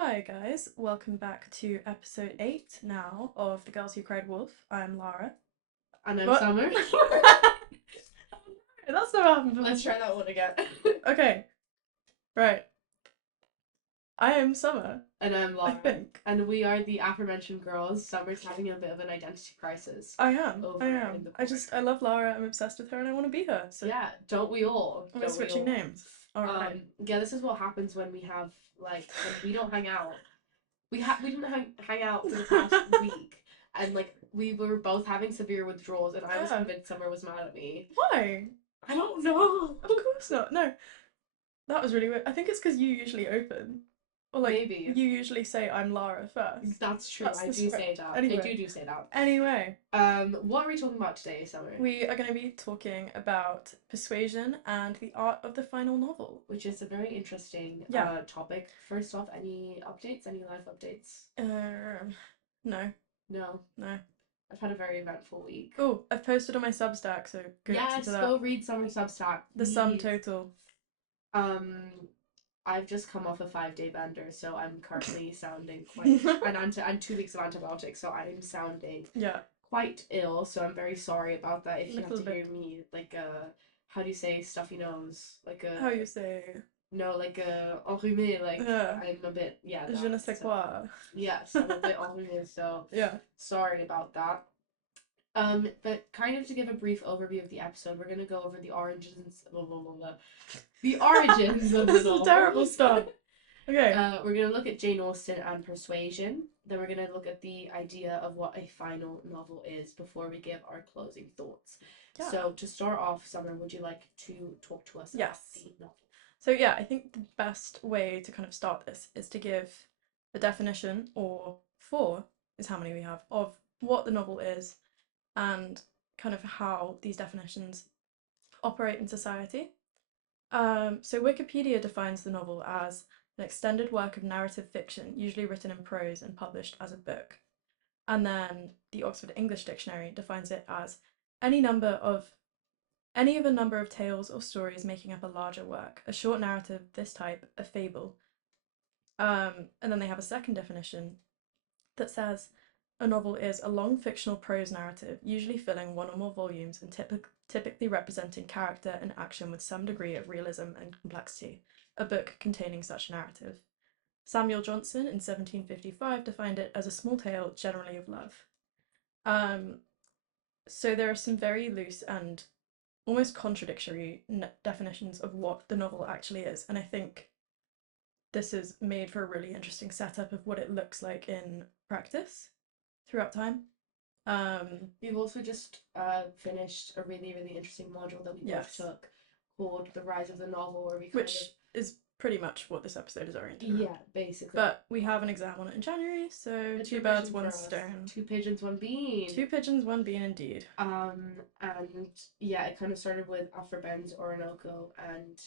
Hi guys, welcome back to episode 8 now of The Girls Who Cried Wolf. I'm Lara. And I'm What? Summer. That's not happened before. Let's try that one again. Okay, right. I am Summer, And I'm I Lara. think. And we are the aforementioned girls. Summer's having a bit of an identity crisis. I am. Over I in am. the I love Lara, I'm obsessed with her, and I want to be her. So Yeah, don't we all? we're Don't we switching all? names. Alright. Yeah, this is what happens when we have, when we don't hang out. We didn't hang out for the past week. And, we were both having severe withdrawals, and I was Yeah. convinced Summer was mad at me. Why? I don't know. Of course not. No. That was really weird. I think it's because you usually open. Or Maybe. you usually say I'm Lara first. That's true. That's I the do script. say that. Anyway. I do say that. Anyway, What are we talking about today, Summer? we are going to be talking about Persuasion and the art of the final novel. Which is a very interesting Yeah. topic. First off, any updates? Any life updates? No, No. no. I've had a very eventful week. Oh, I've posted on my Substack, so go listen to that. Go read Summer Substack. The sum total. I've just come off a 5-day bender, so I'm currently sounding quite and 2 weeks of antibiotics, so I'm sounding quite ill. So I'm very sorry about that. If you have to hear me how do you say stuffy nose? How you say? No, enrhumé, I'm a bit, Je ne sais quoi. Yes, I'm a bit enrhumé, so sorry about that. But kind of to give a brief overview of the episode, we're gonna go over the origins, the origins of the This novel. is a terrible start. Okay. We're gonna look at Jane Austen and Persuasion. Then we're gonna look at the idea of what a final novel is before we give our closing thoughts. Yeah. So to start off, Summer, would you like to talk to us about the novel? So yeah, I think the best way to kind of start this is to give a definition, or 4 is how many we have, of what the novel is and kind of how these definitions operate in society. So Wikipedia defines the novel as an extended work of narrative fiction, usually written in prose and published as a book. And then the Oxford English Dictionary defines it as any of a number of tales or stories making up a larger work, a short narrative, this type, a fable. And then they have a second definition that says a novel is a long fictional prose narrative, usually filling 1 or more volumes and typically representing character and action with some degree of realism and complexity, a book containing such narrative. Samuel Johnson in 1755 defined it as a small tale, generally of love. So there are some very loose and almost contradictory definitions of what the novel actually is, and I think this is made for a really interesting setup of what it looks like in practice throughout time. We've also just finished a really, really interesting module that we both took called The Rise of the Novel, where which is pretty much what this episode is oriented around. Yeah, basically. But we have an exam on it in January, so 2 birds, 1 stone. 2 pigeons, 1 bean. 2 pigeons, 1 bean indeed. And yeah, it kind of started with After Ben's Orinoco, and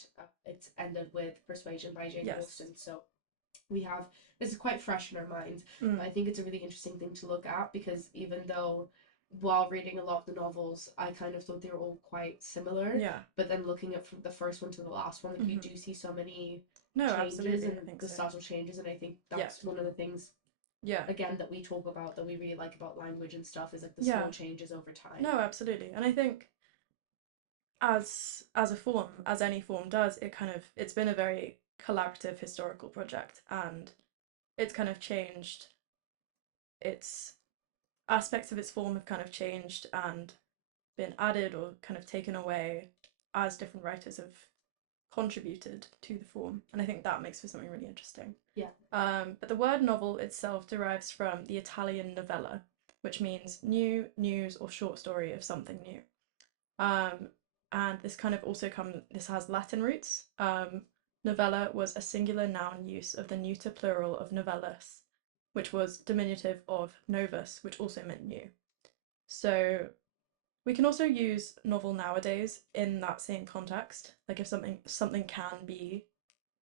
it's ended with Persuasion by Jane Austen. So this is quite fresh in our minds, but I think it's a really interesting thing to look at, because even though while reading a lot of the novels, I kind of thought they were all quite similar. Yeah. But then looking at from the first one to the last one, you do see so many changes and the subtle changes, and I think that's one of the things. Yeah. Again, that we talk about, that we really like about language and stuff, is the small changes over time. No, absolutely, and I think as a form, as any form does, it's been a very collaborative historical project, and it's kind of changed. Its aspects of its form have kind of changed and been added or kind of taken away as different writers have contributed to the form, and I think that makes for something really interesting. Yeah. But the word novel itself derives from the Italian novella, which means new, news, or short story of something new. And this kind of also this has Latin roots. Novella was a singular noun use of the neuter plural of novellus, which was diminutive of novus, which also meant new. So we can also use novel nowadays in that same context, like if something can be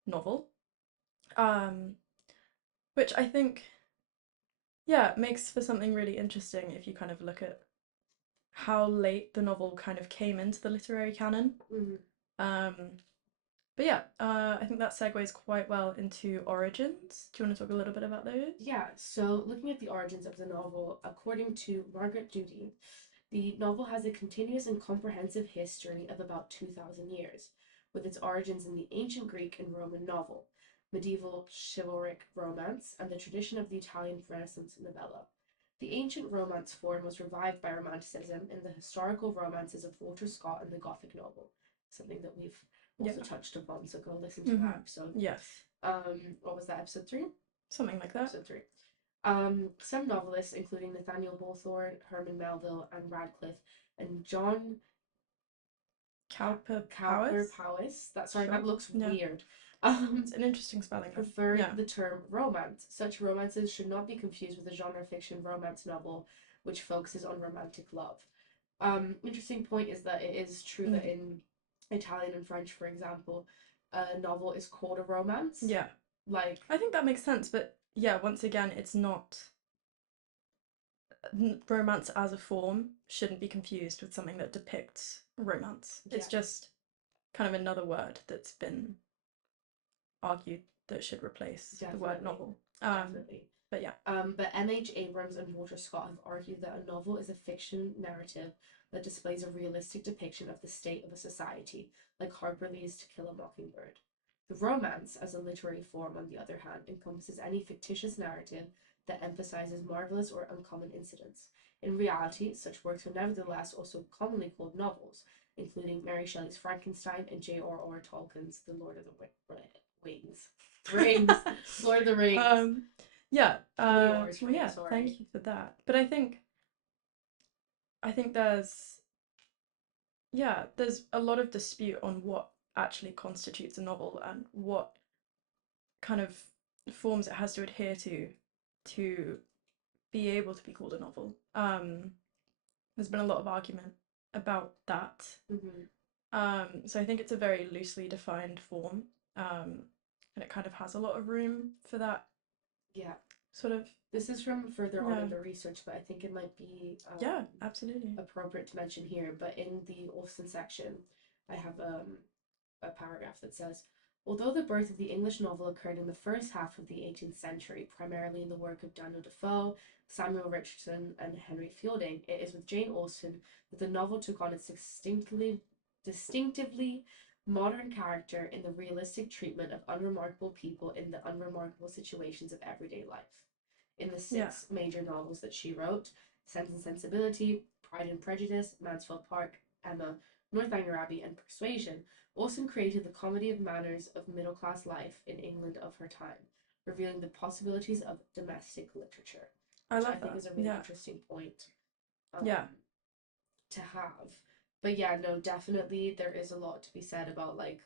novel, which I think, makes for something really interesting if you kind of look at how late the novel kind of came into the literary canon. But yeah, I think that segues quite well into origins. Do you want to talk a little bit about those? Yeah, so looking at the origins of the novel, according to Margaret Doody, the novel has a continuous and comprehensive history of about 2,000 years, with its origins in the ancient Greek and Roman novel, medieval chivalric romance, and the tradition of the Italian Renaissance novella. The ancient Romance form was revived by Romanticism in the historical romances of Walter Scott and the Gothic novel, something that we've Yeah. also touched upon, so go listen to that episode. Yes. What was that, episode 3? Something like that. Episode 3. Some novelists, including Nathaniel Hawthorne, Herman Melville, and Radcliffe, and John Cowper Powys. That looks weird. It's an interesting spelling. Preferred the term romance. Such romances should not be confused with a genre fiction romance novel, which focuses on romantic love. Interesting point is that it is true that in Italian and French, for example, a novel is called a romance. Yeah. Like, I think that makes sense, but yeah, once again, it's not. Romance as a form shouldn't be confused with something that depicts romance. It's just kind of another word that's been argued that should replace the word novel. Definitely. But yeah. But M.H. Abrams and Walter Scott have argued that a novel is a fiction narrative that displays a realistic depiction of the state of a society, like Harper Lee's To Kill a Mockingbird. The romance, as a literary form, on the other hand, encompasses any fictitious narrative that emphasizes marvelous or uncommon incidents. In reality, such works are nevertheless also commonly called novels, including Mary Shelley's Frankenstein and J.R.R. Tolkien's The Lord of the Rings. Lord of the Rings. Yeah. Yeah, thank you for that. But I think there's a lot of dispute on what actually constitutes a novel and what kind of forms it has to adhere to be able to be called a novel. There's been a lot of argument about that. So I think it's a very loosely defined form, and it kind of has a lot of room for that. Yeah. Sort of. This is from further on in the research, but I think it might be absolutely appropriate to mention here. But in the Austen section, I have a paragraph that says, although the birth of the English novel occurred in the first half of the 18th century, primarily in the work of Daniel Defoe, Samuel Richardson, and Henry Fielding, it is with Jane Austen that the novel took on its distinctively modern character in the realistic treatment of unremarkable people in the unremarkable situations of everyday life. In the six major novels that she wrote, Sense and Sensibility, Pride and Prejudice, Mansfield Park, Emma, Northanger Abbey, and Persuasion, Austen created the comedy of manners of middle-class life in England of her time, revealing the possibilities of domestic literature. Which I think is a really interesting point to have. But yeah, no, definitely there is a lot to be said about, like,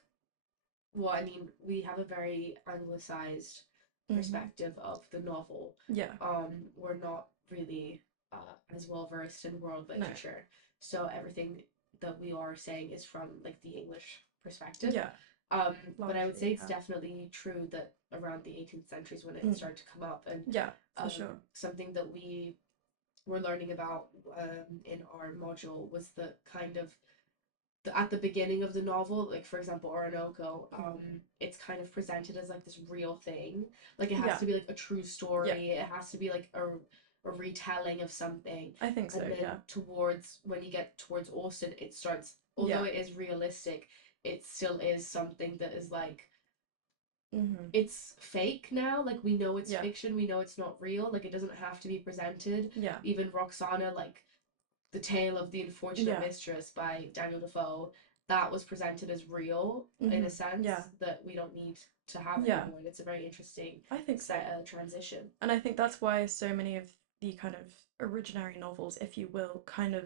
well, I mean, we have a very anglicized perspective of the novel. Yeah. We're not really as well versed in world literature. No. So everything that we are saying is from, like, the English perspective. Yeah. But I would say it's definitely true that around the 18th century is when it started to come up, and for sure. Something that we were learning about in our module was the kind of at the beginning of the novel, like, for example, Orinoco, it's kind of presented as, like, this real thing. Like, it has to be, like, a true story. It has to be, like, a retelling of something. I think so, and then when you get towards Austen, it starts, although it is realistic, it still is something that is, like, it's fake now. Like, we know it's fiction. We know it's not real. Like, it doesn't have to be presented. Yeah. Even Roxana, like, The Tale of the Unfortunate Mistress by Daniel Defoe, that was presented as real in a sense that we don't need to have anymore. And it's a very interesting transition. And I think that's why so many of the kind of originary novels, if you will, kind of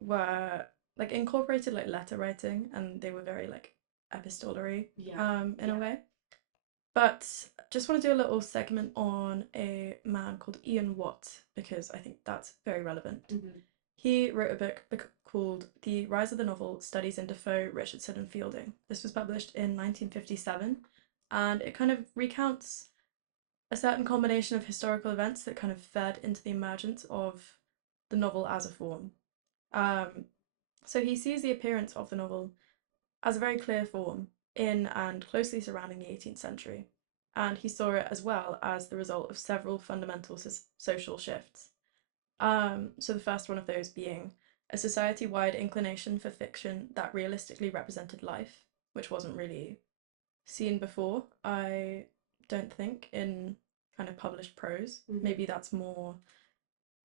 were, like, incorporated, like, letter writing, and they were very, like, epistolary in a way. But just want to do a little segment on a man called Ian Watt, because I think that's very relevant. He wrote a book called The Rise of the Novel, Studies in Defoe, Richardson and Fielding. This was published in 1957, and it kind of recounts a certain combination of historical events that kind of fed into the emergence of the novel as a form. So he sees the appearance of the novel as a very clear form in and closely surrounding the 18th century, and he saw it as well as the result of several fundamental social shifts. So the first one of those being a society-wide inclination for fiction that realistically represented life, which wasn't really seen before, I don't think, in kind of published prose. Maybe that's more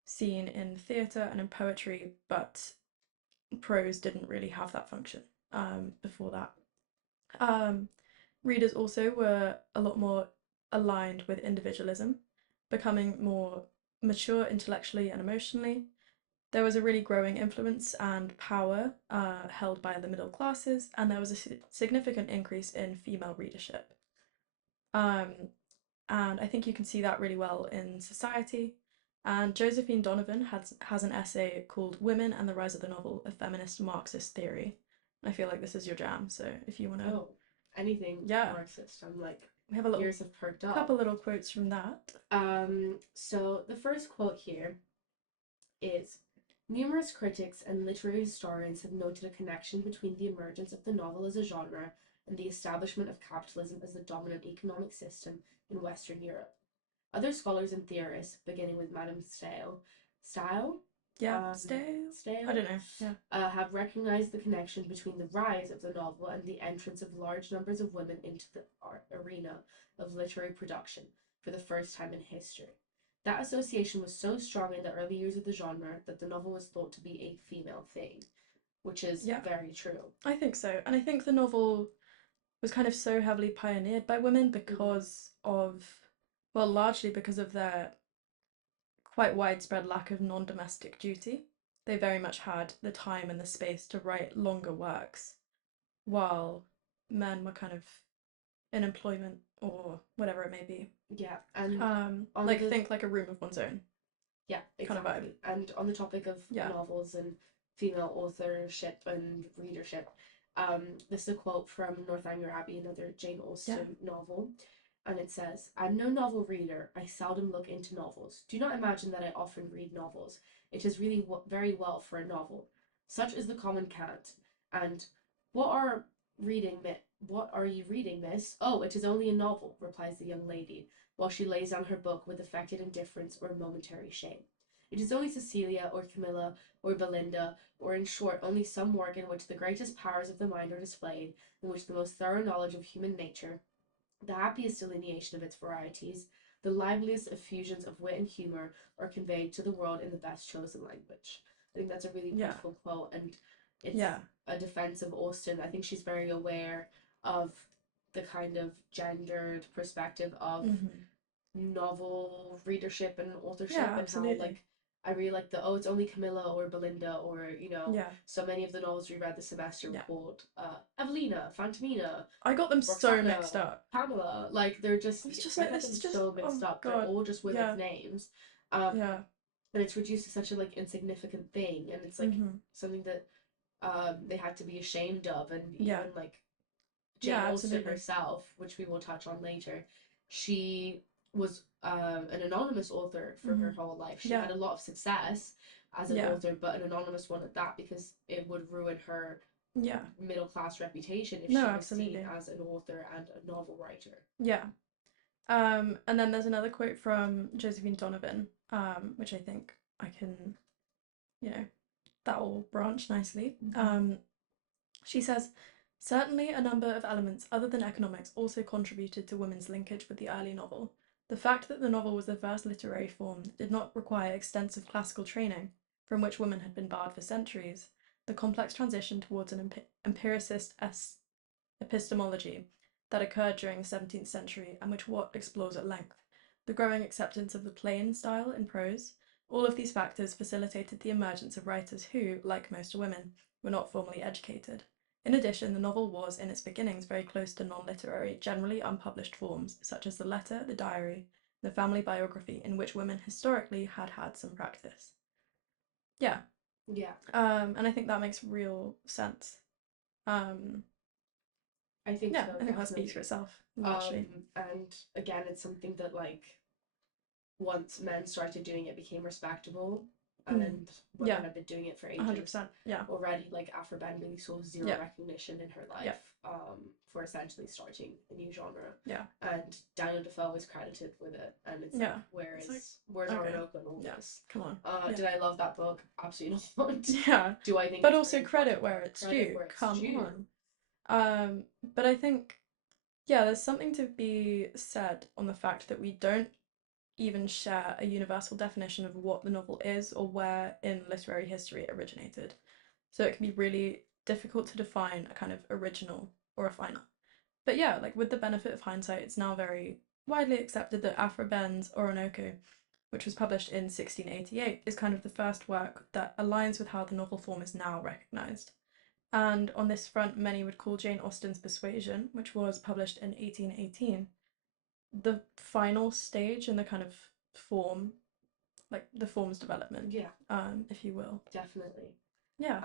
seen in theatre and in poetry, but prose didn't really have that function before that. Readers also were a lot more aligned with individualism, becoming more mature intellectually and emotionally. There was a really growing influence and power held by the middle classes, and there was a significant increase in female readership. Um, and I think you can see that really well in society. And Josephine Donovan has an essay called Women and the Rise of the Novel, a Feminist Marxist Theory. I feel like this is your jam, so if you want to... Oh, anything Marxist, I'm like, we have a ears have perked up. Couple little quotes from that. So the first quote here is, numerous critics and literary historians have noted a connection between the emergence of the novel as a genre and the establishment of capitalism as the dominant economic system in Western Europe. Other scholars and theorists, beginning with Madame Stael, Style? Stale? I don't know. Yeah. Have recognized the connection between the rise of the novel and the entrance of large numbers of women into the arena of literary production for the first time in history. That association was so strong in the early years of the genre that the novel was thought to be a female thing, which is very true. I think so. And I think the novel was kind of so heavily pioneered by women because of, well, largely because of their quite widespread lack of non-domestic duty. They very much had the time and the space to write longer works, while men were kind of in employment or whatever it may be. Yeah, and think like a room of one's own. Yeah, exactly. Kind of vibe. And on the topic of novels and female authorship and readership, this is a quote from Northanger Abbey, another Jane Austen novel. And it says, I'm no novel reader. I seldom look into novels. Do not imagine that I often read novels. It is really very well for a novel. Such is the common cant. And what are you reading, miss? Oh, it is only a novel, replies the young lady, while she lays down her book with affected indifference or momentary shame. It is only Cecilia, or Camilla, or Belinda, or in short, only some work in which the greatest powers of the mind are displayed, in which the most thorough knowledge of human nature, the happiest delineation of its varieties, the liveliest effusions of wit and humour are conveyed to the world in the best chosen language. I think that's a really beautiful quote, and it's a defense of Austen. I think she's very aware of the kind of gendered perspective of novel readership and authorship, and how like I really like it's only Camilla or Belinda, or so many of the novels we read this semester were called Evelina, Fantomina. I got them Roxana, so mixed up. Pamela, like they're just like this is just so mixed up. God. They're all just women's names. And it's reduced to such a like insignificant thing, and it's like something that they had to be ashamed of, and even like Jane Austen herself, which we will touch on later, she was an anonymous author for her whole life. She had a lot of success as an author, but an anonymous one at that, because it would ruin her middle class reputation if she was seen as an author and a novel writer. Yeah. And then there's another quote from Josephine Donovan, which I think I can, that will branch nicely. She says, certainly a number of elements other than economics also contributed to women's linkage with the early novel. The fact that the novel was the first literary form did not require extensive classical training, from which women had been barred for centuries, the complex transition towards an empiricist epistemology that occurred during the 17th century, and which Watt explores at length, the growing acceptance of the plain style in prose, all of these factors facilitated the emergence of writers who, like most women, were not formally educated. In addition, the novel was, in its beginnings, very close to non-literary, generally unpublished forms, such as the letter, the diary, the family biography, in which women historically had had some practice. Yeah. Yeah. And I think that makes real sense. I think so. I think that speaks for itself. And again, it's something that like once men started doing it became respectable. and women Yeah, have been doing it for ages 100%. Yeah. already. Like Aphra Behn really saw zero Yeah. recognition in her life, Yeah. for essentially starting a new genre. Yeah. And Daniel Defoe is credited with it, and it's Yeah. like, where's okay. Orinoco and all Yeah. this? Come on. Did I love that book? Absolutely not. Yeah. Do I think But it's also very credit important? where it's Credit due. where it's Come due. on. But I think, yeah, there's something to be said on the fact that we don't even share a universal definition of what the novel is or where in literary history it originated. So it can be really difficult to define a kind of original or a final. But yeah, like with the benefit of hindsight, it's now very widely accepted that Aphra Behn's Orinoco, which was published in 1688, is kind of the first work that aligns with how the novel form is now recognised. And on this front, many would call Jane Austen's Persuasion, which was published in 1818, the final stage in the kind of form, like the form's development. Yeah. If you will. Definitely. Yeah.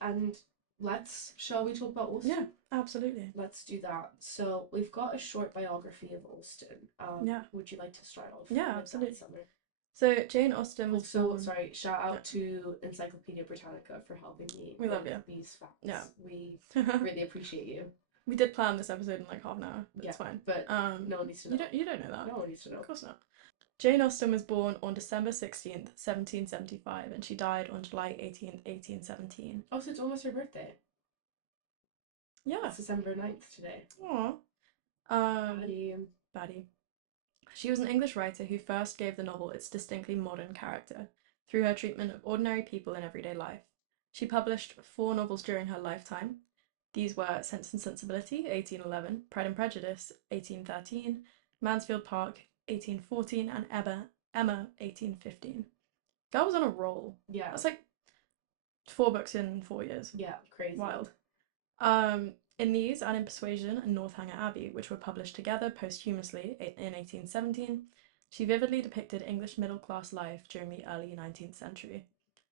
And shall we talk about Austen? Yeah, absolutely. Let's do that. So we've got a short biography of Austen. Yeah. Would you like to start off? Yeah, with absolutely. that, Summer? So Jane Austen was also, born... sorry, shout out to Encyclopedia Britannica for helping me We love you. these facts. Yeah. We really appreciate you. We did plan this episode in like half an hour, but it's fine. But no one needs to know. You don't know that. No one needs to know. Of course not. Jane Austen was born on December 16th, 1775, and she died on July 18th, 1817. Oh, so it's almost her birthday. Yeah. It's December 9th today. Aww. Baddie. She was an English writer who first gave the novel its distinctly modern character through her treatment of ordinary people in everyday life. She published 4 novels during her lifetime. These were Sense and Sensibility, 1811, Pride and Prejudice, 1813, Mansfield Park, 1814, and Emma, 1815. Girl was on a roll. Yeah. That's like 4 books in 4 years. Yeah, crazy. Wild. In these and in Persuasion and Northanger Abbey, which were published together posthumously in 1817, she vividly depicted English middle-class life during the early 19th century.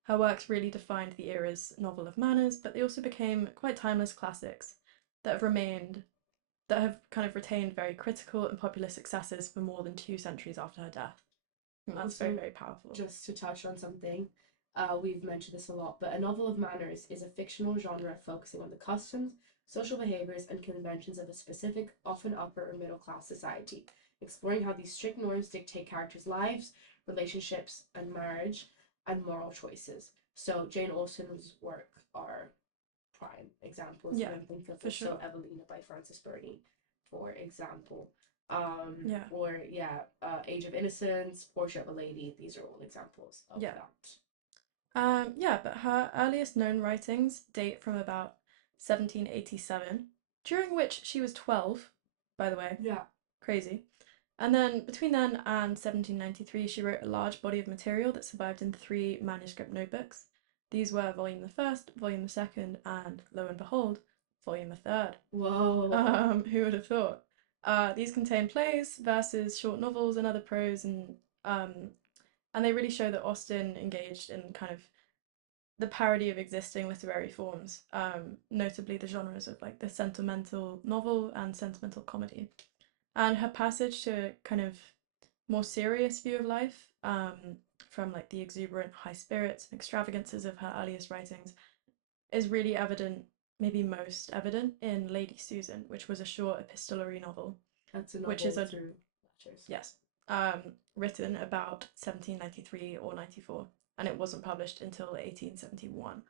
Her works really defined the era's novel of manners, but they also became quite timeless classics that have kind of retained very critical and popular successes for more than 2 centuries after her death. And that's very, very powerful. Just to touch on something, we've mentioned this a lot, but a novel of manners is a fictional genre focusing on the customs, social behaviors, and conventions of a specific, often upper or middle class society, exploring how these strict norms dictate characters' lives, relationships, and marriage, and moral choices. So Jane Austen's work are prime examples. Yeah, I think of for sure. Evelina by Frances Burney, for example. Age of Innocence, Portrait of a Lady. These are all examples of that. But her earliest known writings date from about 1787, during which she was 12, by the way. Yeah. Crazy. And then between then and 1793, she wrote a large body of material that survived in 3 manuscript notebooks. These were Volume the First, Volume the Second, and lo and behold, Volume the Third. Whoa. Who would have thought? These contain plays, verses, short novels, and other prose, and they really show that Austen engaged in kind of the parody of existing literary forms, notably the genres of like the sentimental novel and sentimental comedy. And her passage to kind of more serious view of life, from like the exuberant high spirits and extravagances of her earliest writings, is really evident, maybe most evident, in Lady Susan, which was a short epistolary novel. That's a novel which is a through letters. Yes. Written about 1793 or 94, and it wasn't published until 1871.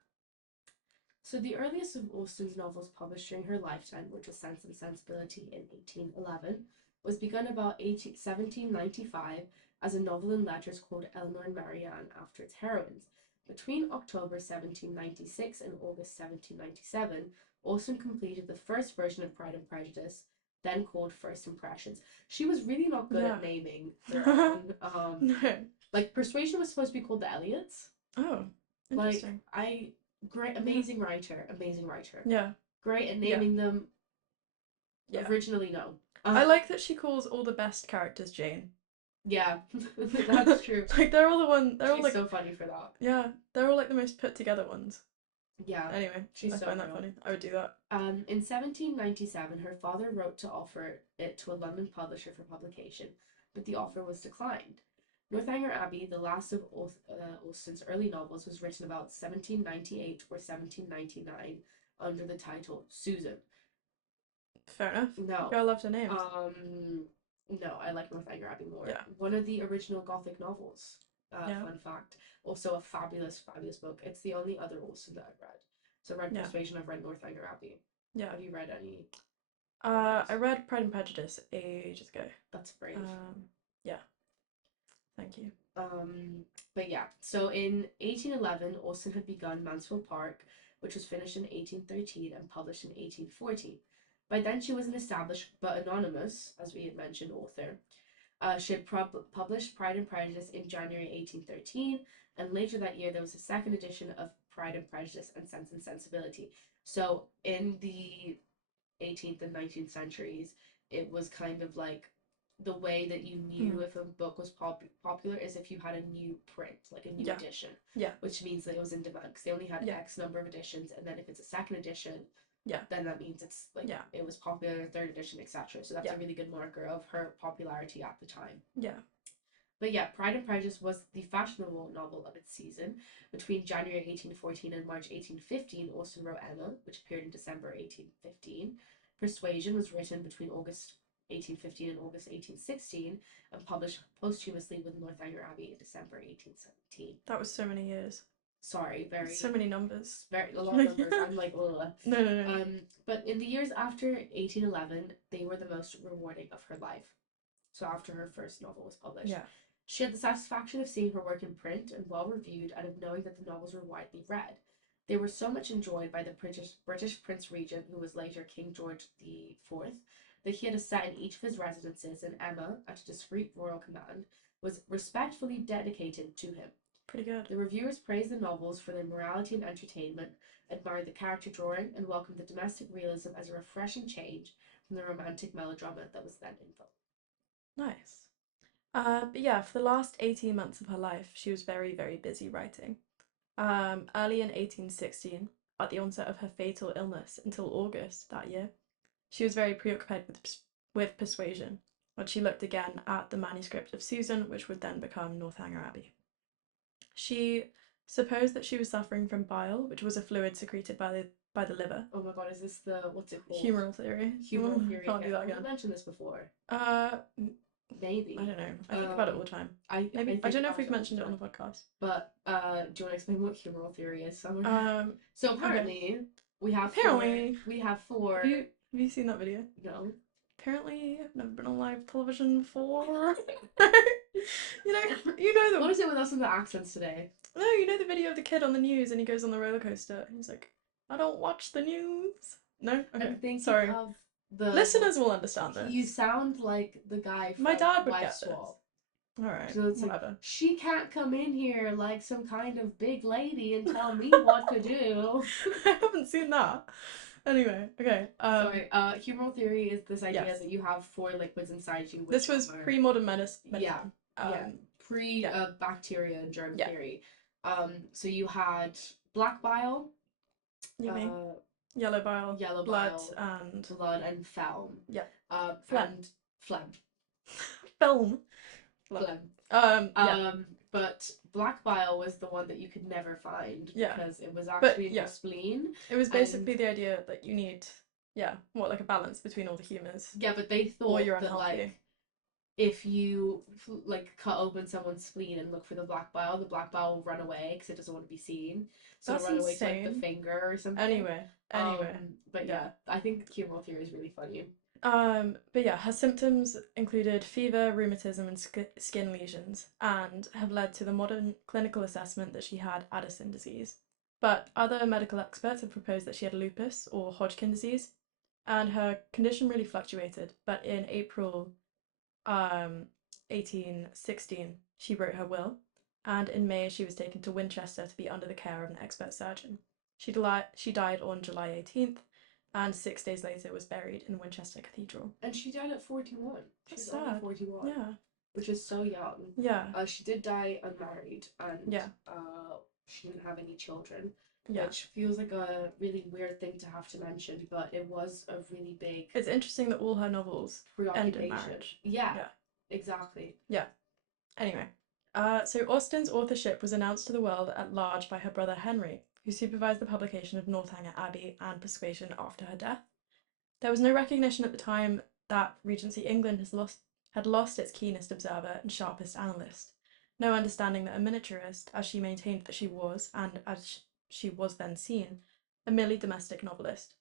So the earliest of Austen's novels published during her lifetime, which was Sense and Sensibility in 1811, was begun about 1795 as a novel in letters called Eleanor and Marianne after its heroines. Between October 1796 and August 1797, Austen completed the first version of Pride and Prejudice, then called First Impressions. She was really not good at naming her own. No. Like Persuasion was supposed to be called The Elliots. Oh, interesting. Amazing writer. Yeah. Great at naming them. Yeah. Originally, no. I like that she calls all the best characters Jane. Yeah, that's true. Like they're all the one. They're all like so funny for that. Yeah, they're all like the most put together ones. Yeah. Anyway, I find that funny. I would do that. In 1797, her father wrote to offer it to a London publisher for publication, but the offer was declined. Northanger Abbey, the last of Austen's early novels, was written about 1798 or 1799 under the title Susan. Fair enough. No. Girl loved her names. No, I like Northanger Abbey more. Yeah. One of the original Gothic novels. Yeah. Fun fact. Also a fabulous, fabulous book. It's the only other Austen that I've read. So I've read Yeah. Persuasion, I've read Northanger Abbey. Yeah. Have you read any? I read Pride and Prejudice ages ago. That's brave. Yeah. Thank you. But yeah, so in 1811, Austen had begun Mansfield Park, which was finished in 1813 and published in 1814. By then, she was an established but anonymous, as we had mentioned, author. She had published Pride and Prejudice in January 1813, and later that year there was a second edition of Pride and Prejudice and Sense and Sensibility. So in the 18th and 19th centuries, it was kind of like the way that you knew if a book was popular is if you had a new print, like a new edition. Yeah. Which means that it was in demand because they only had X number of editions, and then if it's a second edition, then that means it's like it was popular, third edition, etc. So that's a really good marker of her popularity at the time. Yeah. But yeah, Pride and Prejudice was the fashionable novel of its season. Between January 1814 and March 1815, Austen wrote Emma, which appeared in December 1815. Persuasion was written between August 1815 and August 1816 and published posthumously with Northanger Abbey in December 1817. That was so many years. Sorry, very... So many numbers. Very, a lot of numbers. I'm like, ugh. No. But in the years after 1811, they were the most rewarding of her life. So after her first novel was published. Yeah. She had the satisfaction of seeing her work in print and well reviewed and of knowing that the novels were widely read. They were so much enjoyed by the British Prince Regent, who was later King George IV, that he had a set in each of his residences, and Emma, at a discreet royal command, was respectfully dedicated to him. Pretty good. The reviewers praised the novels for their morality and entertainment, admired the character drawing, and welcomed the domestic realism as a refreshing change from the romantic melodrama that was then in vogue. Nice. But yeah, for the last 18 months of her life, she was very, very busy writing. Early in 1816, at the onset of her fatal illness until August that year, she was very preoccupied with Persuasion, when she looked again at the manuscript of Susan, which would then become Northanger Abbey. She supposed that she was suffering from bile, which was a fluid secreted by the liver. Oh my god, is this the, what's it called? Humoral theory. Humoral theory. Can't do that again. Have you mentioned this before? Maybe. I don't know. I think about it all the time. I don't know if we've mentioned it on the podcast. But do you want to explain what humoral theory is? So apparently we have four. Have you seen that video? No. Apparently I've never been on live television before. you know the... What is it with us and the accents today? No, you know the video of the kid on the news and he goes on the roller coaster and he's like, I don't watch the news. No? Okay. Sorry. The listeners will understand this. You sound like the guy from My dad would get this. Alright, so it's whatever. Like, she can't come in here like some kind of big lady and tell me what to do. I haven't seen that. Anyway, okay. Sorry, humoral theory is this idea that you have 4 liquids inside you. This was pre-modern medicine. Yeah. Pre-bacteria and germ theory. So you had black bile. Yellow bile, blood, and phlegm. Yeah. Phlegm. Phlegm. But black bile was the one that you could never find because it was actually in your spleen. It was basically the idea that you need, like a balance between all the humours. Yeah, but they thought that like if you like cut open someone's spleen and look for the black bile will run away because it doesn't want to be seen. So That's run away insane. to like the finger or something. Anyway. But yeah, I think humoral theory is really funny. But yeah, her symptoms included fever, rheumatism, and skin lesions, and have led to the modern clinical assessment that she had Addison disease. But other medical experts have proposed that she had lupus or Hodgkin disease, and her condition really fluctuated. But in April 1816, she wrote her will, and in May she was taken to Winchester to be under the care of an expert surgeon. She died on July 18th, and 6 days later was buried in Winchester Cathedral. And she died at 41. That's sad. 41. Yeah. Which is so young. Yeah. She did die unmarried, and she didn't have any children. Yeah. Which feels like a really weird thing to have to mention, but it was a really big... It's interesting that all her novels end in marriage. Yeah, exactly. Yeah. Anyway, So Austen's authorship was announced to the world at large by her brother Henry, who supervised the publication of Northanger Abbey and Persuasion after her death. There was no recognition at the time that Regency England had lost its keenest observer and sharpest analyst. No understanding that a miniaturist, as she maintained that she was, and as she was then seen, a merely domestic novelist,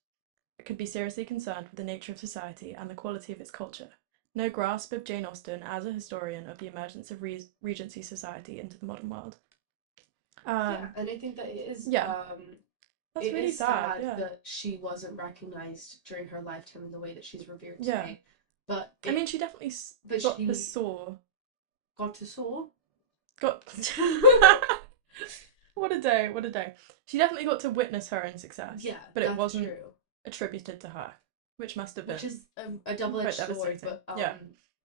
could be seriously concerned with the nature of society and the quality of its culture. No grasp of Jane Austen as a historian of the emergence of Regency society into the modern world. Yeah, and I think that Yeah, that's it really is sad. sad Yeah, that she wasn't recognized during her lifetime in the way that she's revered yeah. today. But I mean, she definitely but got the she saw. got to soar. Got. What a day! What a day! She definitely got to witness her own success. Yeah, but it that's wasn't true. attributed to her, which must have been Which is a double-edged quite sword, devastating. but Yeah,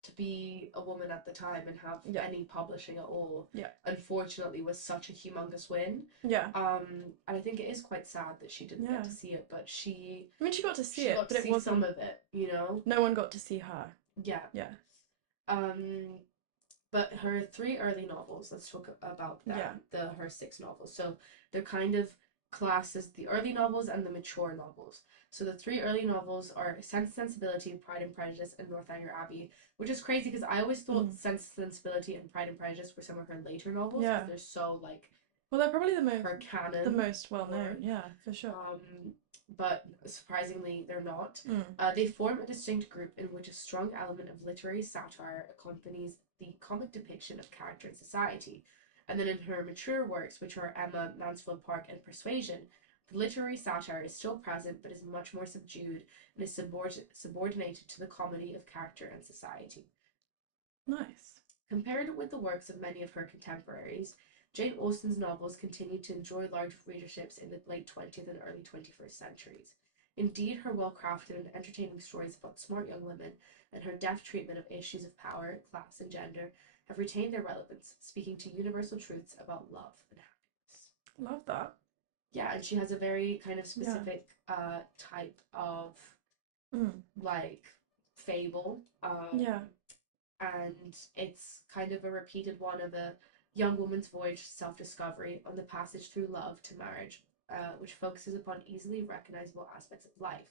to be a woman at the time and have yeah, any publishing at all, yeah, unfortunately, was such a humongous win. yeah, And I think it is quite sad that she didn't get yeah. to see it, but I mean, she got to see she it, got but to it see some wasn't. of it, you know? No one got to see her. Yeah. Yeah, Um, but her three early novels, let's talk about them. yeah, Her six novels. So they're kind of classed as the early novels and the mature novels. So the three early novels are Sense and Sensibility, Pride and Prejudice, and Northanger Abbey, which is crazy because I always thought Sense and Sensibility and Pride and Prejudice were some of her later novels because yeah. they're so like Well, they're probably her canon. the most well known. work. Yeah, for sure. But surprisingly, they're not. Mm. They form a distinct group in which a strong element of literary satire accompanies the comic depiction of character and society. And then in her mature works, which are Emma, Mansfield Park, and Persuasion, the literary satire is still present but is much more subdued and is subordinated to the comedy of character and society. Nice. Compared with the works of many of her contemporaries, Jane Austen's novels continued to enjoy large readerships in the late 20th and early 21st centuries. Indeed, her well-crafted and entertaining stories about smart young women and her deft treatment of issues of power, class, and gender have retained their relevance, speaking to universal truths about love and happiness. Love that. Yeah, and she has a very kind of specific type of like fable. Yeah. And it's kind of a repeated one of a young woman's voyage to self-discovery on the passage through love to marriage, which focuses upon easily recognizable aspects of life.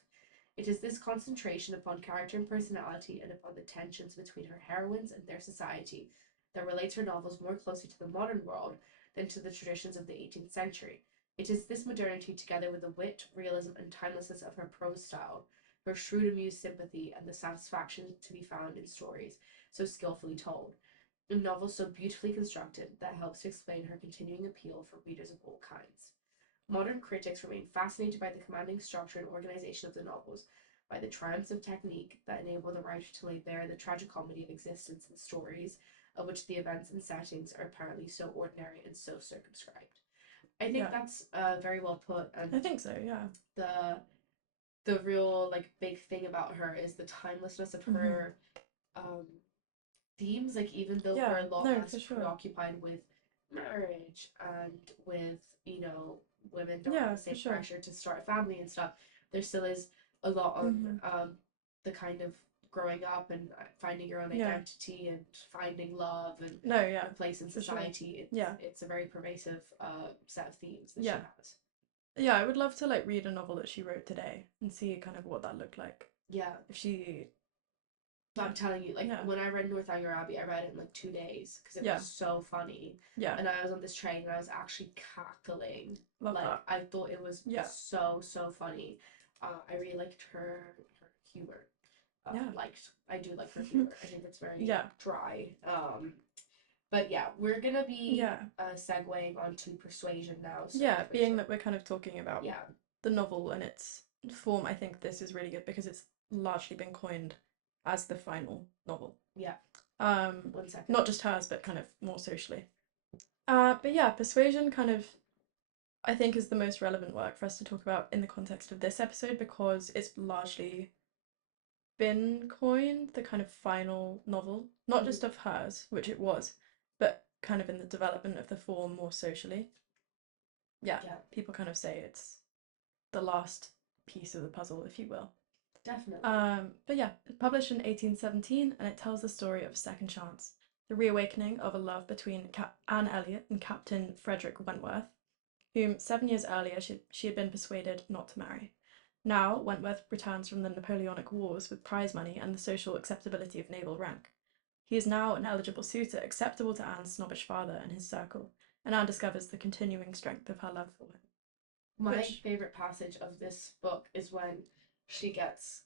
It is this concentration upon character and personality and upon the tensions between her heroines and their society that relates her novels more closely to the modern world than to the traditions of the 18th century. It is this modernity, together with the wit, realism, and timelessness of her prose style, her shrewd amused sympathy, and the satisfaction to be found in stories so skillfully told, a novel so beautifully constructed that helps to explain her continuing appeal for readers of all kinds. Modern critics remain fascinated by the commanding structure and organization of the novels, by the triumphs of technique that enable the writer to lay bare the tragicomedy of existence in stories of which the events and settings are apparently so ordinary and so circumscribed. I think that's very well put, and I think so. Yeah. The real like big thing about her is the timelessness of her themes, like even though we're a lot less preoccupied with marriage and with, you know, women don't have the same pressure to start a family and stuff, there still is a lot on the kind of growing up and finding your own identity and finding love and a place in society. It's a very pervasive set of themes that she has. Yeah, I would love to like read a novel that she wrote today and see kind of what that looked like. Yeah. If she But I'm telling you, like when I read Northanger Abbey, I read it in like 2 days because it was so funny. Yeah. And I was on this train and I was actually cackling. Love like that. I thought it was so funny. I really liked her humor. I do like her humor. I think it's very dry. But yeah, we're gonna be segueing onto Persuasion now. So being that we're kind of talking about the novel and its form, I think this is really good because it's largely been coined as the final novel. Yeah. 1 second. Not just hers, but kind of more socially. But yeah, Persuasion kind of, I think, is the most relevant work for us to talk about in the context of this episode because it's largely been coined the kind of final novel, not just of hers, which it was, but kind of in the development of the form more socially. Yeah, people kind of say it's the last piece of the puzzle, if you will. Definitely. But yeah, published in 1817, and it tells the story of a second chance the reawakening of a love between Anne Elliot and Captain Frederick Wentworth, whom 7 years earlier she had been persuaded not to marry. Now, Wentworth returns from the Napoleonic Wars with prize money and the social acceptability of naval rank. He is now an eligible suitor, acceptable to Anne's snobbish father and his circle, and Anne discovers the continuing strength of her love for him. My favourite passage of this book is when she gets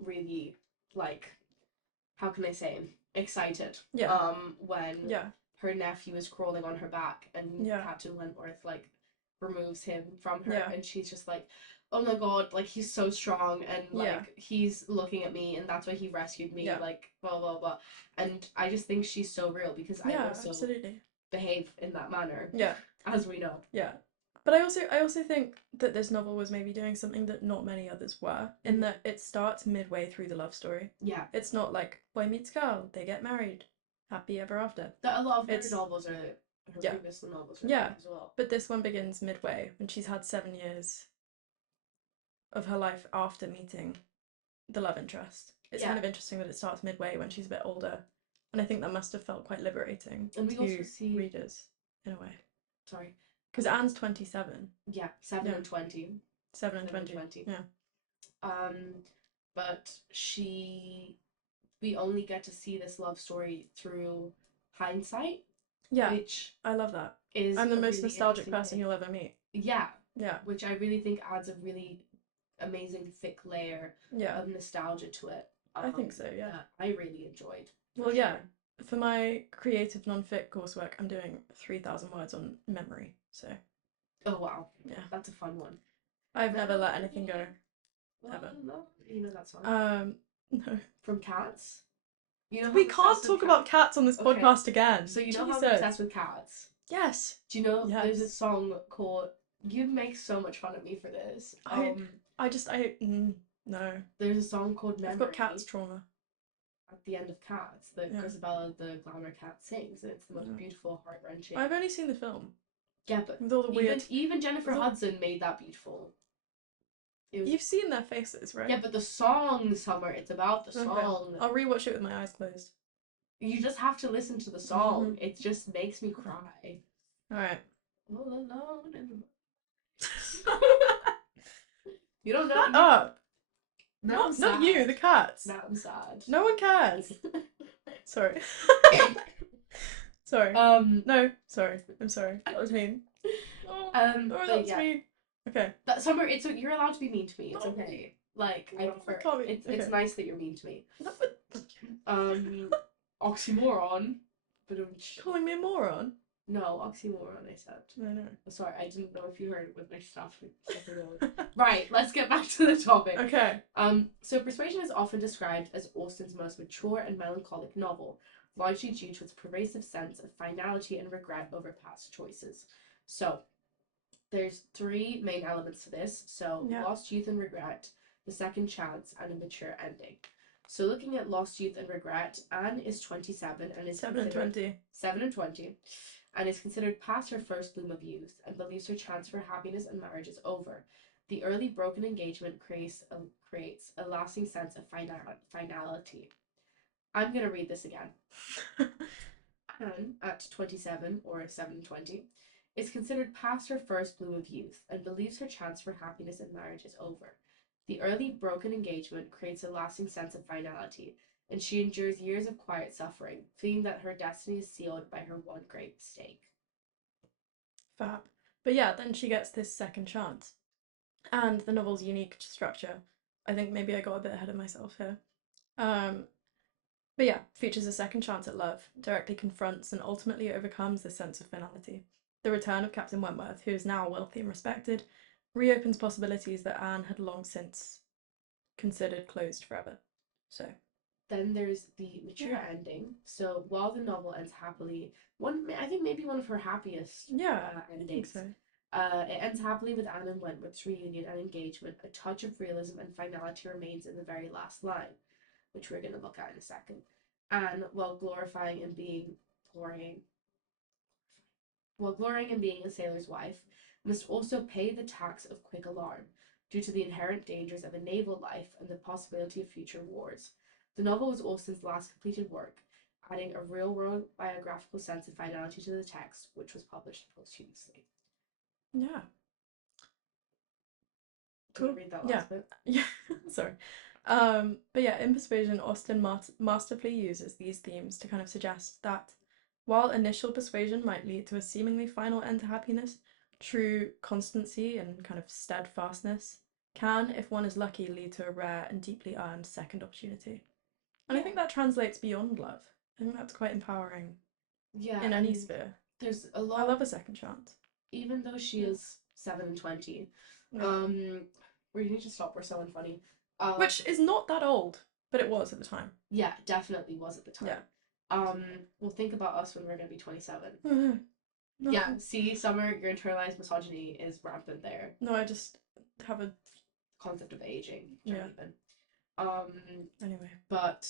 really, like, how can I say, excited. Yeah. When her nephew is crawling on her back and Captain Wentworth, like, removes him from her, and she's just like, oh my god, like, he's so strong, and like he's looking at me, and that's why he rescued me, like, blah blah blah. And I just think she's so real, because I also absolutely behave in that manner, as we know. But I also think that this novel was maybe doing something that not many others were, in that it starts midway through the love story. It's not like boy meets girl, they get married, happy ever after. That a lot of her novels are, her previous novels are like as well. But this one begins midway, when she's had 7 years of her life after meeting the love interest. It's kind of interesting that it starts midway when she's a bit older, and I think that must have felt quite liberating to also see readers in a way. Sorry. Because Anne's 27. Yeah, 7 and 20. 7 and 20. Yeah. But we only get to see this love story through hindsight. Yeah. Which I love that. Is I'm the most nostalgic person you'll ever meet. Yeah. Yeah. Which I really think adds a really amazing thick layer of nostalgia to it. I think so, yeah. That I really enjoyed. Well, yeah. For my creative non-fic coursework, I'm doing 3,000 words on memory, so. Oh, wow. Yeah. That's a fun one. I've never let anything go. Ever. No. You know that song? No. From Cats? You know we can't talk about cats on this podcast again. So you know how I'm obsessed with cats? Yes. Do you know there's a song called... You make so much fun of me for this. No. There's a song called Memory. I've got cats trauma. At the end of Cats, that Grisabella the glamour cat sings, and it's the most beautiful, heart-wrenching. I've only seen the film. Yeah, but with all the weird... even Jennifer Hudson made that beautiful. You've seen their faces, right? Yeah, but the song, Summer, it's about the song. I'll rewatch it with my eyes closed. You just have to listen to the song. It just makes me cry. Alright. All alone in the... You don't know. Shut up. Not you, the cats. Now I'm sad. No one cares. Sorry. Sorry. No, sorry. I'm sorry. That was mean. That's mean. Okay. That Summer, you're allowed to be mean to me. It's okay. Like, I prefer. It's nice that you're mean to me. Oxymoron. But calling me a moron? No, oxymoron, I said. No. Sorry, I didn't know if you heard it with my stuff. Right, let's get back to the topic. Okay. So Persuasion is often described as Austen's most mature and melancholic novel, largely due to its pervasive sense of finality and regret over past choices. So, there's 3 main elements to this. So, lost youth and regret, the second chance, and a mature ending. So looking at lost youth and regret, Anne is 27 and is 7 and 20. 7 and 20. And is considered past her first bloom of youth, and believes her chance for happiness and marriage is over. The early broken engagement creates a lasting sense of finality. I'm going to read this again. Anne, at 27, or 7 and 20, is considered past her first bloom of youth, and believes her chance for happiness and marriage is over. The early broken engagement creates a lasting sense of finality, and she endures years of quiet suffering, feeling that her destiny is sealed by her one great mistake. Fab. But yeah, then she gets this second chance. And the novel's unique structure. I think maybe I got a bit ahead of myself here. But yeah, features a second chance at love, directly confronts and ultimately overcomes the sense of finality. The return of Captain Wentworth, who is now wealthy and respected, reopens possibilities that Anne had long since considered closed forever. So then there's the mature ending. So while the novel ends happily, I think maybe one of her happiest endings. I think so. It ends happily with Anne and Wentworth's reunion and engagement. A touch of realism and finality remains in the very last line, which we're going to look at in a second. Anne, while glorying and being a sailor's wife, must also pay the tax of quick alarm, due to the inherent dangers of a naval life and the possibility of future wars. The novel was Austen's last completed work, adding a real-world biographical sense of finality to the text, which was published posthumously. Yeah. Can you Cool. read that Yeah. last bit? Yeah. Sorry. But yeah, in Persuasion, Austen masterfully uses these themes to kind of suggest that while initial persuasion might lead to a seemingly final end to happiness, true constancy and kind of steadfastness can, if one is lucky, lead to a rare and deeply earned second opportunity. And I Yeah. think that translates beyond love. I think that's quite empowering Yeah, in any and sphere. there's a I lot, love a second chance. even though she Yeah. is 7 and 20. Yeah. We need to stop, we're so unfunny. Which is not that old, but it was at the time. Yeah, definitely was at the time. Yeah. Well, think about us when we're gonna be 27. No. Yeah, see, Summer, your internalized misogyny is rampant there. No, I just have a Concept of aging, yeah. even. Anyway. But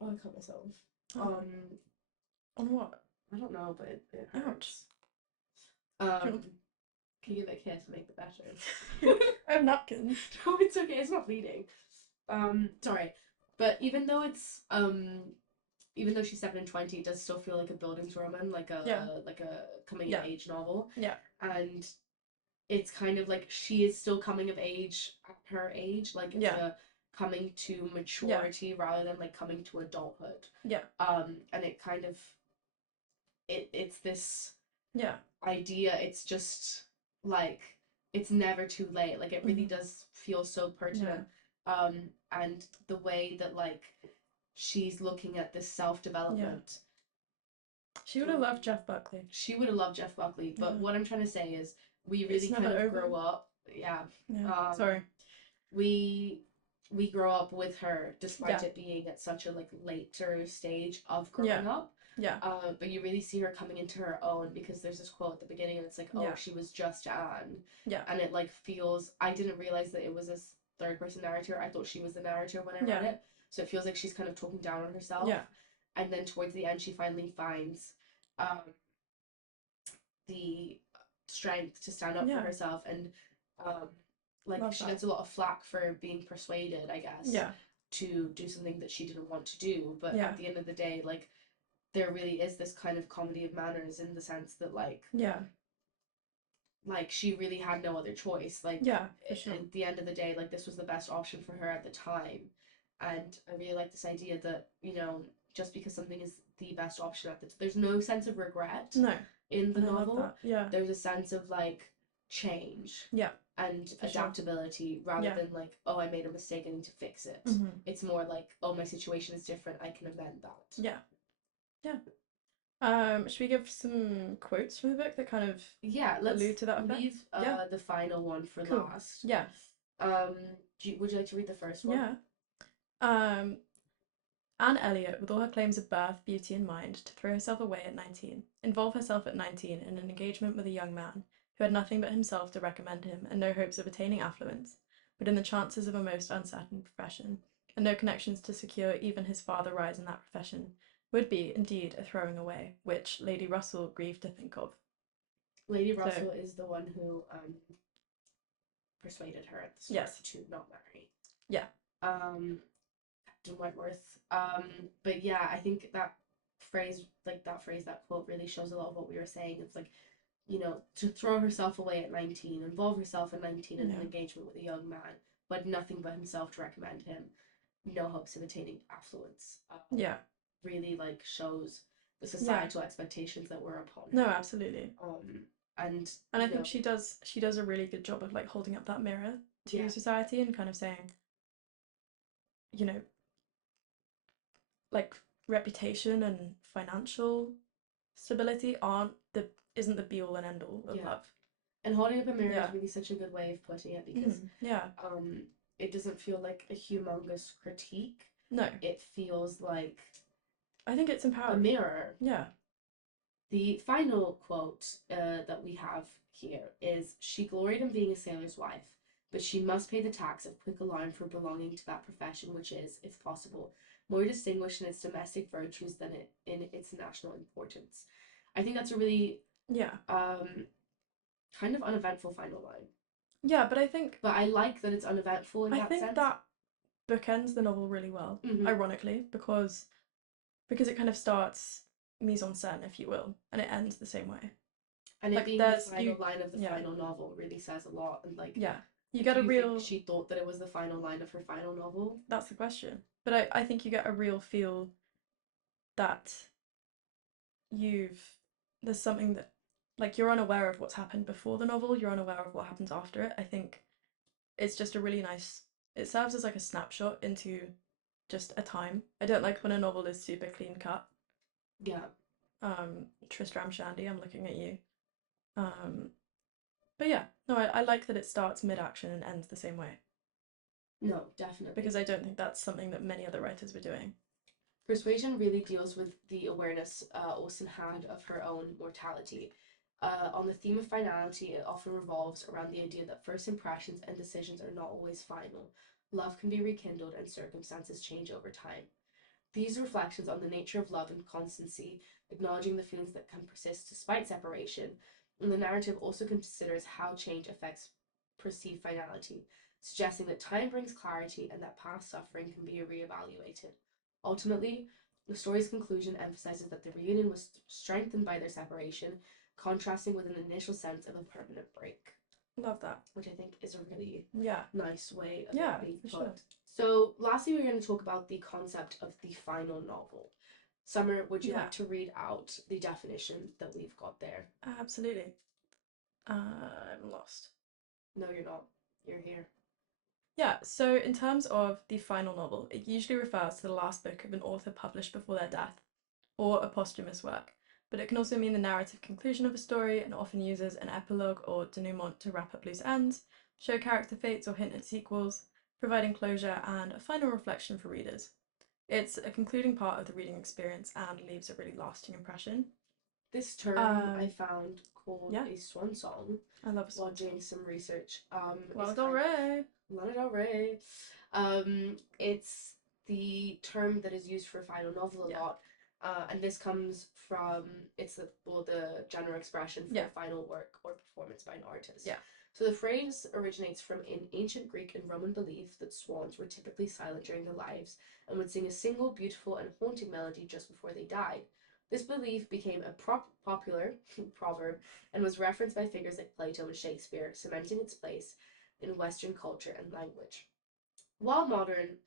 oh, I cut myself. Oh. On what? I don't know, but it hurts. Ouch. Can you give it a kiss and make it better? I have napkins. No, it's okay. It's not bleeding. Sorry, but even though it's even though she's 7 and 20, it does still feel like a Bildungsroman, like a coming of age novel. Yeah. And it's kind of like she is still coming of age at her age, like it's a coming to maturity rather than like coming to adulthood. Yeah. And it kind of it's this yeah idea. It's just like it's never too late. Like it really does feel so pertinent. And the way that like she's looking at this self-development. She would have loved Jeff Buckley. She would have loved Jeff Buckley, but what I'm trying to say is we really kind of grow up. Yeah. Sorry. We grow up with her despite it being at such a like later stage of growing up. Yeah. But you really see her coming into her own because there's this quote at the beginning and it's like, oh, she was just Anne. Yeah. And it like feels, I didn't realize that it was a third person narrator. I thought she was the narrator when I read it. So it feels like she's kind of talking down on herself. Yeah. And then towards the end, she finally finds the strength to stand up for herself. And like she gets a lot of flack for being persuaded, I guess, to do something that she didn't want to do. But at the end of the day, like, there really is this kind of comedy of manners in the sense that like she really had no other choice. Like for sure. At the end of the day, like this was the best option for her at the time. And I really like this idea that, you know, just because something is the best option at the there's no sense of regret in the novel. There's a sense of like change and adaptability rather than like, oh, I made a mistake, I need to fix it. It's more like, oh, my situation is different, I can amend that. Should we give some quotes from the book that kind of let's allude to that effect? Leave the final one for last. Would you like to read the first one? Anne Elliot, with all her claims of birth, beauty, and mind, to throw herself away at 19, involve herself at 19 in an engagement with a young man who had nothing but himself to recommend him and no hopes of attaining affluence, but in the chances of a most uncertain profession, and no connections to secure even his farther rise in that profession, would be, indeed, a throwing away, which Lady Russell grieved to think of. Lady Russell is the one who persuaded her at the start to not marry. Captain Wentworth. But yeah, I think that quote really shows a lot of what we were saying. It's like, you know, to throw herself away at 19, involve herself at 19 in an engagement with a young man, but nothing but himself to recommend him, no hopes of attaining affluence. Really like shows the societal expectations that were upon her. No, absolutely. And I think she does a really good job of like holding up that mirror to society and kind of saying, you know, like reputation and financial stability isn't the be all and end all of love. And holding up a mirror is really such a good way of putting it because it doesn't feel like a humongous critique. No. It feels like I think it's empowering. A mirror. Yeah. The final quote that we have here is, she gloried in being a sailor's wife, but she must pay the tax of quick alarm for belonging to that profession which is, if possible, more distinguished in its domestic virtues than in its national importance. I think that's a really kind of uneventful final line. Yeah, but I like that it's uneventful in that sense. I think that bookends the novel really well, ironically, because because it kind of starts mise en scène, if you will, and it ends the same way. And it Like being the final line of the final novel really says a lot. And like, yeah, you get do a you real. think she thought that it was the final line of her final novel? That's the question. But I think you get a real feel that you've there's something that like you're unaware of what's happened before the novel, you're unaware of what happens after it. I think it's just a really nice. It serves as like a snapshot into just a time. I don't like when a novel is super clean cut. Yeah. Tristram Shandy, I'm looking at you. Um, but yeah, no, I like that it starts mid action and ends the same way. No, definitely. Because I don't think that's something that many other writers were doing. Persuasion really deals with the awareness Austen had of her own mortality. On the theme of finality, it often revolves around the idea that first impressions and decisions are not always final. Love can be rekindled and circumstances change over time. These reflections on the nature of love and constancy, acknowledging the feelings that can persist despite separation, and the narrative also considers how change affects perceived finality, suggesting that time brings clarity and that past suffering can be reevaluated. Ultimately, the story's conclusion emphasizes that the reunion was strengthened by their separation, contrasting with an initial sense of a permanent break. Love that. Which I think is a really yeah nice way of yeah being for put. sure. So, lastly, we're going to talk about the concept of the final novel. Summer, would you like to read out the definition that we've got there? Absolutely. I'm lost. No, you're not. You're here. Yeah, so in terms of the final novel, it usually refers to the last book of an author published before their death, or a posthumous work, but it can also mean the narrative conclusion of a story and often uses an epilogue or denouement to wrap up loose ends, show character fates or hint at sequels, providing closure and a final reflection for readers. It's a concluding part of the reading experience and leaves a really lasting impression. This term I found called a swan song. I love a swan while doing some research. Lana Del Rey. Lana Del Rey. It's the term that is used for final novel a lot. And this comes from the general expression for final work or performance by an artist. Yeah. So the phrase originates from an ancient Greek and Roman belief that swans were typically silent during their lives and would sing a single beautiful and haunting melody just before they died. This belief became a popular proverb and was referenced by figures like Plato and Shakespeare, cementing its place in Western culture and language. While modern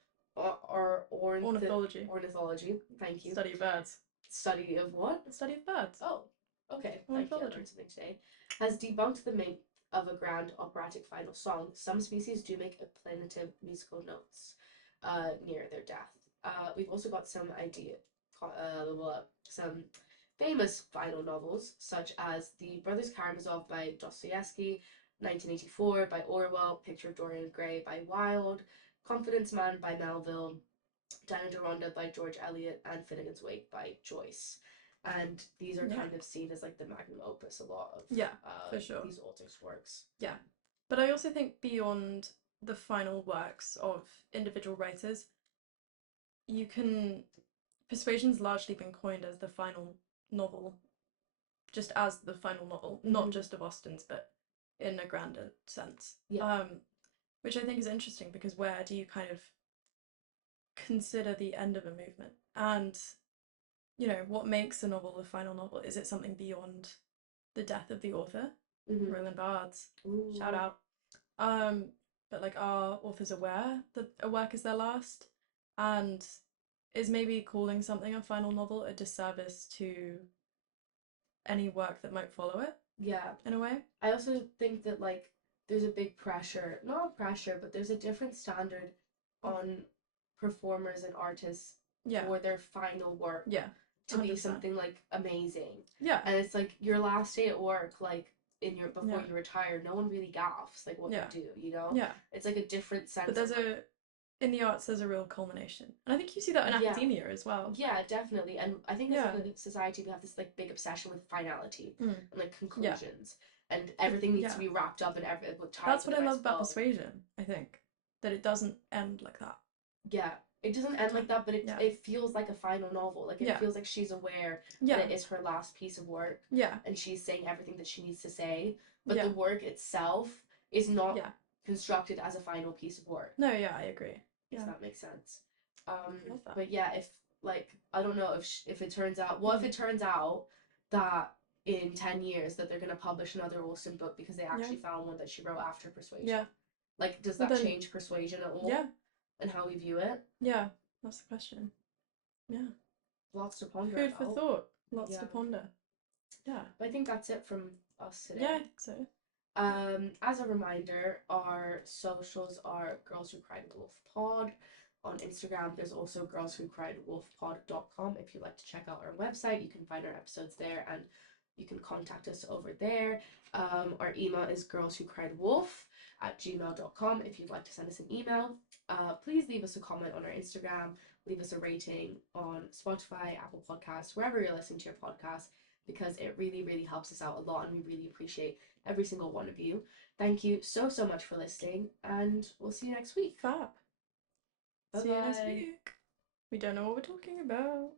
ornithology, thank you. Study of birds. Study of what? The study of birds. Oh, okay. Ornithology. Thank you. I learned something today. Has debunked the myth of a grand operatic final song. Some species do make a plaintive musical notes near their death. We've also got some some famous final novels, such as The Brothers Karamazov by Dostoevsky, 1984 by Orwell, Picture of Dorian Gray by Wilde, Confidence Man by Melville, Diana Deronda by George Eliot, and Finnegan's Wake by Joyce. And these are kind of seen as like the magnum opus a lot of for sure. these authors' works. Yeah. But I also think beyond the final works of individual writers, Persuasion's largely been coined as the final novel, just as the final novel, not just of Austen's, but in a grander sense. Yeah. Which I think is interesting because where do you kind of consider the end of a movement? And, what makes a novel a final novel? Is it something beyond the death of the author? Roland Barthes, shout out. But like, are authors aware that a work is their last? And is maybe calling something a final novel a disservice to any work that might follow it? Yeah. In a way? I also think that like there's a big pressure, not pressure, but there's a different standard on performers and artists for their final work. Yeah. To 100%. Be something like amazing. Yeah. And it's like your last day at work, like before you retire, no one really gaffs like what you do, Yeah. It's like a different sense. But in the arts there's a real culmination. And I think you see that in academia as well. Yeah, definitely. And I think as a society we have this like big obsession with finality and like conclusions. And everything needs to be wrapped up in with time. That's what I love about Persuasion, I think. That it doesn't end like that. Yeah. It doesn't end like that, but it feels like a final novel. Like it feels like she's aware that it is her last piece of work. Yeah. And she's saying everything that she needs to say. But the work itself is not constructed as a final piece of work. No, yeah, I agree. If that makes sense. Love that. But yeah, if like, I don't know if it turns out, what if it turns out that in 10 years that they're going to publish another Austen book because they actually found one that she wrote after Persuasion? Yeah. Like, does Well, that then, change Persuasion at all? yeah. And how we view it? Yeah, that's the question. Yeah. Lots to ponder Food about. for thought. Lots Yeah. to ponder. Yeah. But I think that's it from us today. Yeah, I think so. As a reminder, our socials are Girls Who Cried Wolf Pod. On Instagram, there's also girlswhocriedwolfpod.com. If you'd like to check out our website, you can find our episodes there and you can contact us over there. Our email is girlswhocriedwolf@gmail.com if you'd like to send us an email. Please leave us a comment on our Instagram, leave us a rating on Spotify, Apple Podcasts, wherever you're listening to your podcast, because it really, really helps us out a lot and we really appreciate every single one of you. Thank you so much for listening, and we'll see you next week. Fab. Bye-bye. See you next week. We don't know what we're talking about.